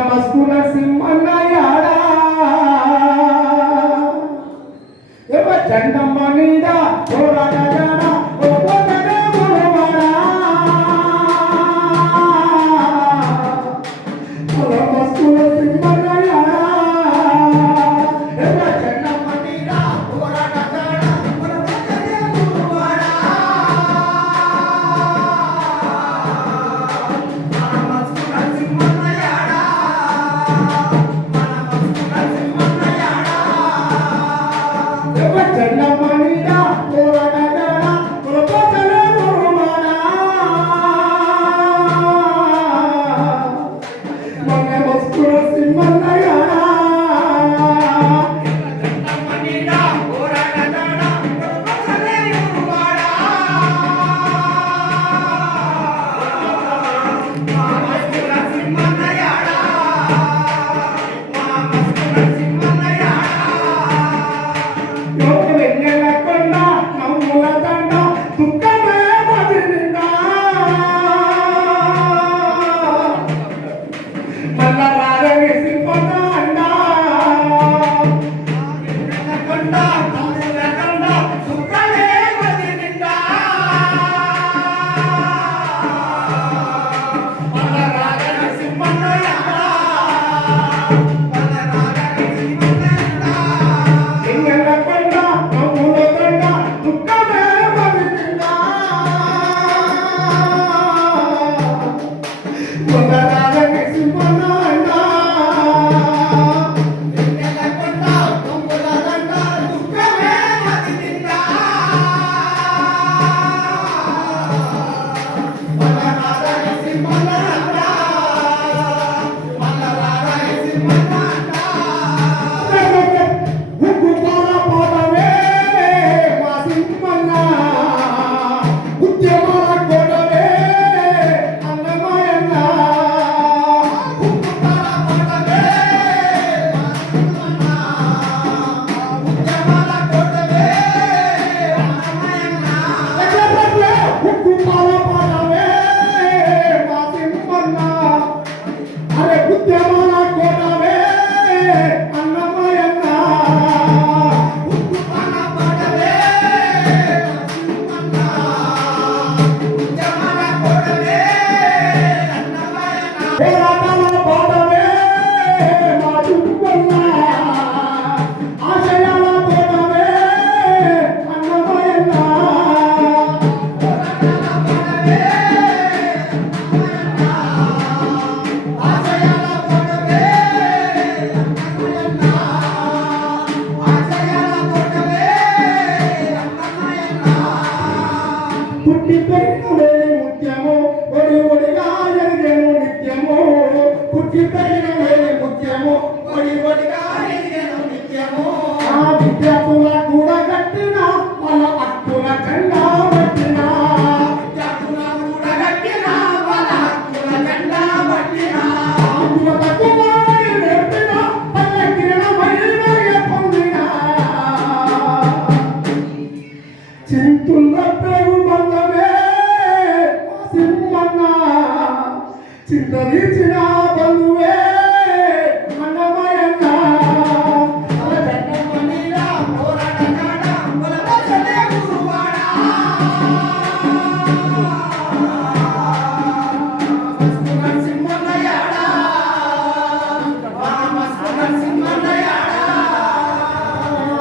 పసుపు నరసింహన్న యాడా జండమ్మ నీడా పోరాడ నిత్యము. ఆ విద్యార్థుల కూడా కట్టిన మన అక్కుల కన్నా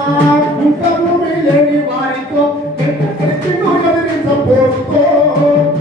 Lord.